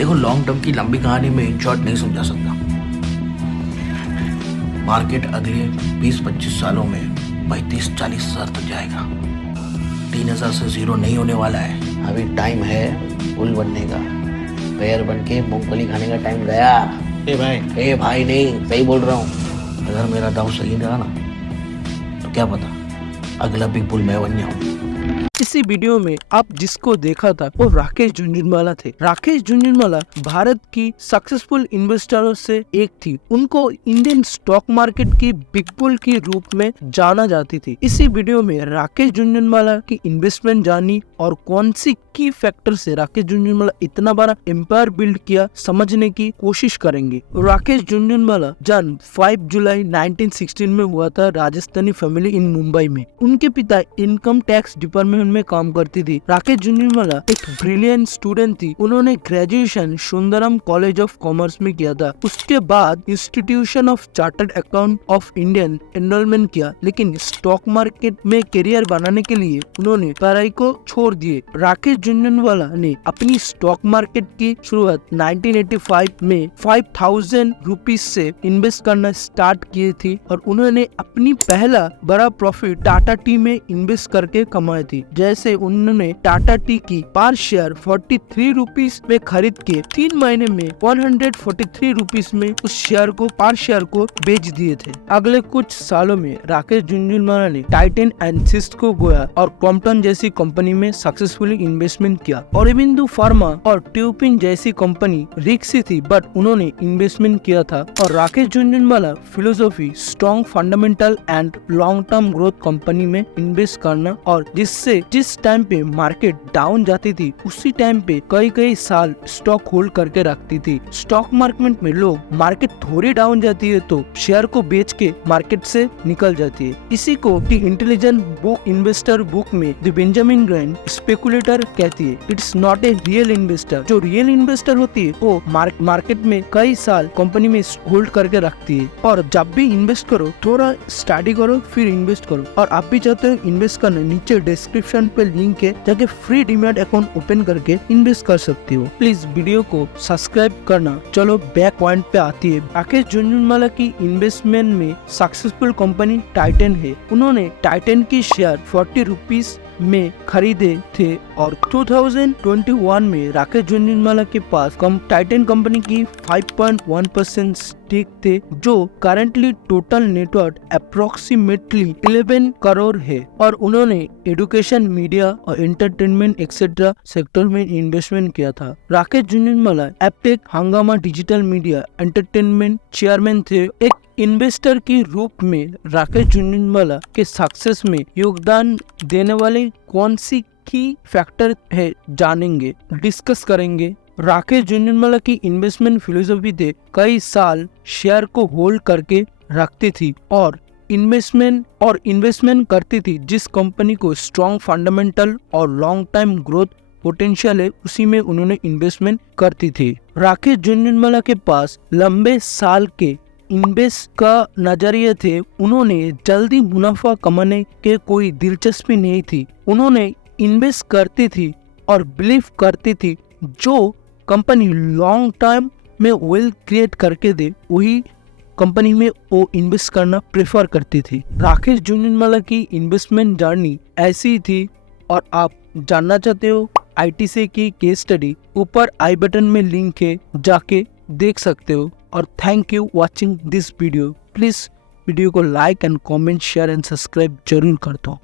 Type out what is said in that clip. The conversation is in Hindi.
देखो, लॉन्ग टर्म की लंबी कहानी में इन शॉर्ट नहीं समझा सकता। मार्केट अगले 20-25 सालों में 35-40 हज़ार तक जाएगा। 3,000 से जीरो नहीं होने वाला है। अभी टाइम है पुल बनने का। पैर बन के मूंगफली खाने का टाइम गया। ए भाई नहीं, सही बोल रहा हूँ। अगर मेरा दाव सही रहा ना तो क्या पता अगला बिग बुल मैं बन जाऊँ। इसी वीडियो में आप जिसको देखा था वो राकेश झुनझुनवाला थे। राकेश झुनझुनवाला भारत की सक्सेसफुल इन्वेस्टरों से एक थी। उनको इंडियन स्टॉक मार्केट की बिग बुल के रूप में जाना जाती थी। इसी वीडियो में राकेश झुनझुनवाला की इन्वेस्टमेंट जानी और कौन सी की फैक्टर से राकेश झुनझुनवाला इतना बड़ा एम्पायर बिल्ड किया समझने की कोशिश करेंगे। राकेश झुनझुनवाला जन्म 5 जुलाई 1916 में हुआ था राजस्थानी फैमिली इन मुंबई में। उनके पिता इनकम टैक्स डिपार्टमेंट में काम करती थी। राकेश झुनझुनवाला एक ब्रिलियंट स्टूडेंट थी। उन्होंने graduation Sundaram college of commerce में किया था। उसके बाद institution of chartered account of Indian enrolment किया, लेकिन स्टॉक मार्केट में करियर बनाने के लिए उन्होंने पढ़ाई को छोड़ दिए। राकेश झुनझुनवाला ने अपनी स्टॉक मार्केट की शुरुआत 1985 में 5,000 रुपीज से इन्वेस्ट करना स्टार्ट किए थी और उन्होंने अपनी पहला बड़ा प्रॉफिट टाटा टी में इन्वेस्ट करके कमाई थी। जैसे उन्होंने टाटा टी की पर शेयर 43 रुपीज में खरीद के 3 महीने में 143 रुपीज में उस शेयर को पर शेयर को बेच दिए थे। अगले कुछ सालों में राकेश झुनझुनवाला ने टाइटन एंड सिस्को गोया और क्रॉम्पटन जैसी कंपनी में सक्सेसफुली इन्वेस्टमेंट किया। औरबिंदो फार्मा और ट्यूपिन जैसी कंपनी रिस्की थी बट उन्होंने इन्वेस्टमेंट किया था। और Rakesh Jhunjhunwala philosophy strong fundamental and long term growth company में इन्वेस्ट करना, और जिस टाइम पे मार्केट डाउन जाती थी उसी टाइम पे कई साल स्टॉक होल्ड करके रखती थी। स्टॉक मार्केट में लोग मार्केट थोड़ी डाउन जाती है तो शेयर को बेच के मार्केट से निकल जाती है। इसी को दी इंटेलिजेंट बुक इन्वेस्टर बुक में द बेंजामिन ग्रांट स्पेकुलेटर कहती है। It's not a real investor. जो रियल इन्वेस्टर होती है वो मार्केट में कई साल कंपनी में होल्ड करके रखती है। और जब भी इन्वेस्ट करो थोड़ा स्टडी करो फिर इन्वेस्ट करो। और आप भी चाहते हो इन्वेस्ट करना, नीचे डिस्क्रिप्शन पे लिंक है, जाके फ्री डीमैट अकाउंट ओपन करके इन्वेस्ट कर सकते हो। प्लीज वीडियो को सब्सक्राइब करना। चलो बैक पॉइंट पे आती है। राकेश झुनझुनवाला की इन्वेस्टमेंट में सक्सेसफुल कंपनी टाइटन है। उन्होंने टाइटन की शेयर 40 रुपीज में खरीदे थे और 2021 में राकेश झुनझुनवाला के पास टाइटन कंपनी की 5.1% स्टेक थे, जो currently total net worth approximately 11 crore है। और उन्होंने एजुकेशन, मीडिया और एंटरटेनमेंट एक्सेट्रा सेक्टर में इन्वेस्टमेंट किया था। राकेश झुनझुनवाला एपटेक, हंगामा डिजिटल मीडिया एंटरटेनमेंट चेयरमैन थे। एक इन्वेस्टर के रूप में राकेश झुनझुनवाला के सक्सेस में योगदान देने वाले कौन सी की फैक्टर है जानेंगे, डिस्कस करेंगे। राकेश झुनझुनवाला की इन्वेस्टमेंट फिलोसॉफी थे कई साल शेयर को होल्ड करके रखती थी और इन्वेस्टमेंट करती थी। जिस कंपनी को स्ट्रॉन्ग फंडामेंटल और लॉन्ग टाइम ग्रोथ पोटेंशियल है उसी में उन्होंने इन्वेस्टमेंट करती थी। राकेश झुनझुनवाला के पास लंबे साल के इन्वेस्ट का नजरिए थे। उन्होंने जल्दी मुनाफा कमाने के कोई दिलचस्पी नहीं थी। उन्होंने इन्वेस्ट करती थी और बिलीव करती थी जो कंपनी लॉन्ग टर्म में वेल्थ क्रिएट करके दे वही कंपनी में वो इन्वेस्ट करना प्रेफर करती थी। राकेश झुनझुनवाला की इन्वेस्टमेंट जर्नी ऐसी थी। और आप जानना चाहते हो ITC की केस स्टडी, ऊपर आई बटन में लिंक है, जाके देख सकते हो। और thank you watching this video. Please video को like and comment, share and subscribe जरूर कर दो।